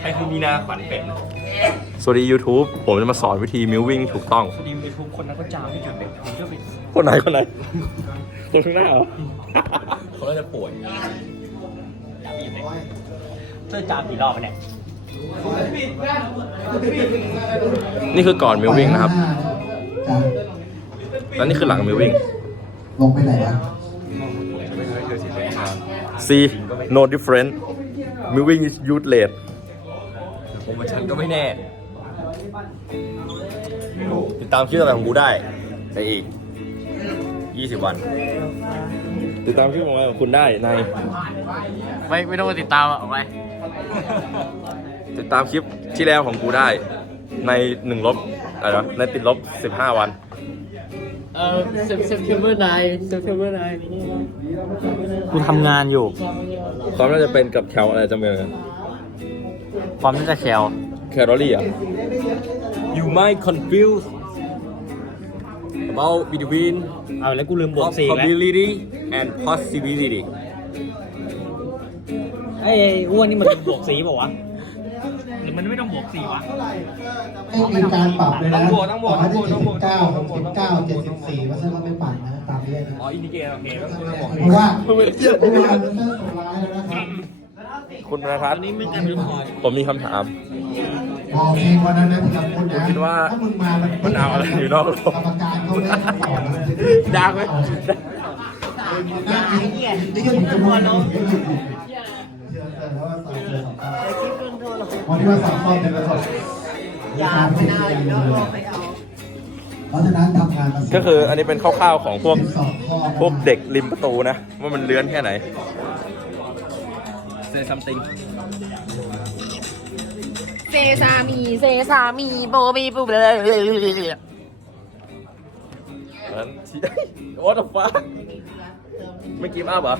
ใครคือมีนาขวัญเป็ดสวัสดี YouTube ผมจะมาสอนวิธีมิววิ่งถูกต้อง สวัสดียูทูบคนนั้นก็จามไม่หยุดเลยผมก็ไปคนไหนคนไหน คนข้างหน้าเหรอ เขาก็จะป่วยจามอยู่ไหนช่วยจามกี่รอบเนี่ยนี่คือก่อนมิววิ่งนะครับ จ้ะแล้วนี่คือหลังมิววิ่ง ลงไปไหนอะ C no different moving is youth late ผมกับฉันก็ไม่แน่ ติดตามคลิปอะไรของกูได้ในอีก 20 วัน ติดตามคลิปของอะไรของคุณได้ใน ไม่ไม่ต้องมาติดตามอะเอาไปติดตามคลิปที่แล้วของกูได้ในหนึ่งลบอะไรนะในติดลบ 15 วัน เออเซปเทมเบอร์ไนเซปเทมเบอร์ไนกูทำงานอยู่ ความน่าจะเป็นกับแคลอะไรจำเป็นกันความน่าจะแคลแคลอรี่อะ You might confuse about between เอาแล้วกูลืมบวกสี่แล้ว probability and possibility ไอ้อ้วนนี่มันบวกสีเปล่าวะห รือมันไม่ต้องบวกสีวะไม่มีการปรับเลยนะต้องบวกต้องบวกต่อให้ต้องบวกเก้าต้องบวกสิบเก้าเจ็ดสิบสี่ว่าเส้นเราไม่ปั่นนะตามนี้นะอ๋ออินดิเกตโอเคแล้วกูจะบอกเพราะว่าเพิ่งไปเที่ยวเมื่อวานมันเส้นสุดร้ายแล้วนะครับคุณธนพัฒน์นี่ไม่กันหรือพอผมมีคำถามพอเพลงวันนั้นนะพี่กับคุณนะคิดว่าถ้ามึงมามันมันเอาอะไรอยู่นอกโลกกรรมการเขาไม่ให้ต่อนะดังไหมน่าเกลียดนี่ก็ถึงจะมัวลงเชื่อแต่ ว่าสองเจอสองเก้าวันที่ว่าสอบข้อเป็นประสบยาไม่ได้อยู่นอกโลกไม่เอาเพราะฉะนั้นทำงานมาสิบก็คืออันนี้เป็นคร่าวๆของพวกสิบสองข้อนะพวกเด็กริมประตูนะ ว่ามันเลื้อนแค่ไหน say something เซซามีเซซามีโบมีปุ๊บเลยนั้นที่ What the fuck ไม่กีบอัพเหรอ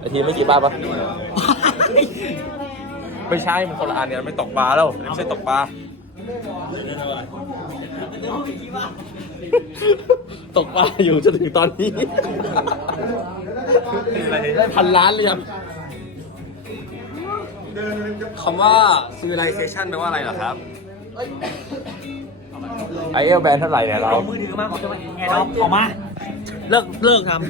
ไอทีไม่กีบอัพปะ ไม่ใช่ มันคนละอันเนี่ยไม่ตกปลาแล้วไม่ใช่ตกปลา ตกปลาอยู่จนถึงตอนนี้ ได้พันล้านเลยยังคำว่า civilization แปลว่าอะไรเหรอครับ ไอเอลแบนเท่าไหร่เนี่ยเรา มือถือมาขอจะมาไงเราออกมา เลิก เลิกทำ